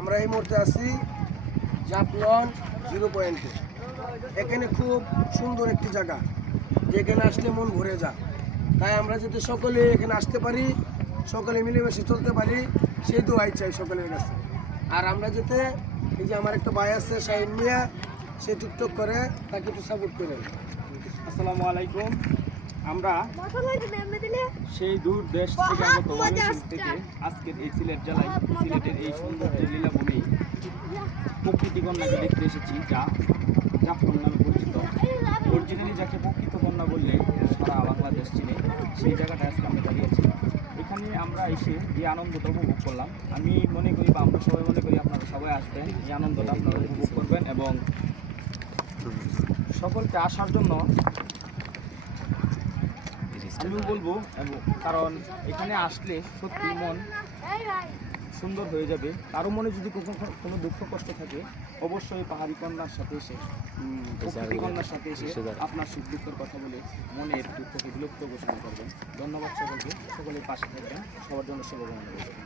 আমরা এই মুহূর্তে আছি জাফলং জিরো পয়েন্টে। এখানে খুব সুন্দর একটি জায়গা, যেখানে আসলে মন ভরে যায়। তাই আমরা যাতে সকলে এখানে আসতে পারি, সকলে মিলেমিশে চলতে পারি, সেই দোয়াই চাই সকলের কাছে। আর আমরা যাতে এই যে আমার একটা ভাই আছে শাহিন মিয়া, সে টিকটক করে, তাকে একটু সাপোর্ট করেন। আসসালামু আলাইকুম। আমরা সেই দূর দেশ থেকে আগত ময়মনসিংহ থেকে আজকের এই সিলেট জেলায় সিলেটের এই সুন্দর লীলাভূমি প্রকৃতি কন্যাকে দেখতে এসেছি, যা জাফলং নামে পরিচিত। অরিজিনালি যাকে প্রকৃত কন্যা বললে সারা বাংলাদেশ চিনে, সেই জায়গাটায় আজকে আমরা দাঁড়িয়েছি। এখানে আমরা এসে এই আনন্দটা উপভোগ করলাম। আমি মনে করি বা আমরা সবাই মনে করি আপনারা সবাই আসবেন, এই আনন্দটা আপনারা উপভোগ করবেন এবং সকলকে আসার জন্য আমিও বলবো। এবং কারণ এখানে আসলে সত্যি মন সুন্দর হয়ে যাবে। কারো মনে যদি কোনো দুঃখ কষ্ট থাকে, অবশ্যই পাহাড়ি কন্যার সাথে এসে প্রকৃতি কন্যার সাথে এসে আপনার সুখ দুঃখের কথা বলে মনের দুঃখকে বিলুপ্ত ঘোষণা করবেন। ধন্যবাদ সকলকে, সকলের পাশে থাকবেন, সবার জন্য শুভকামনা করবেন।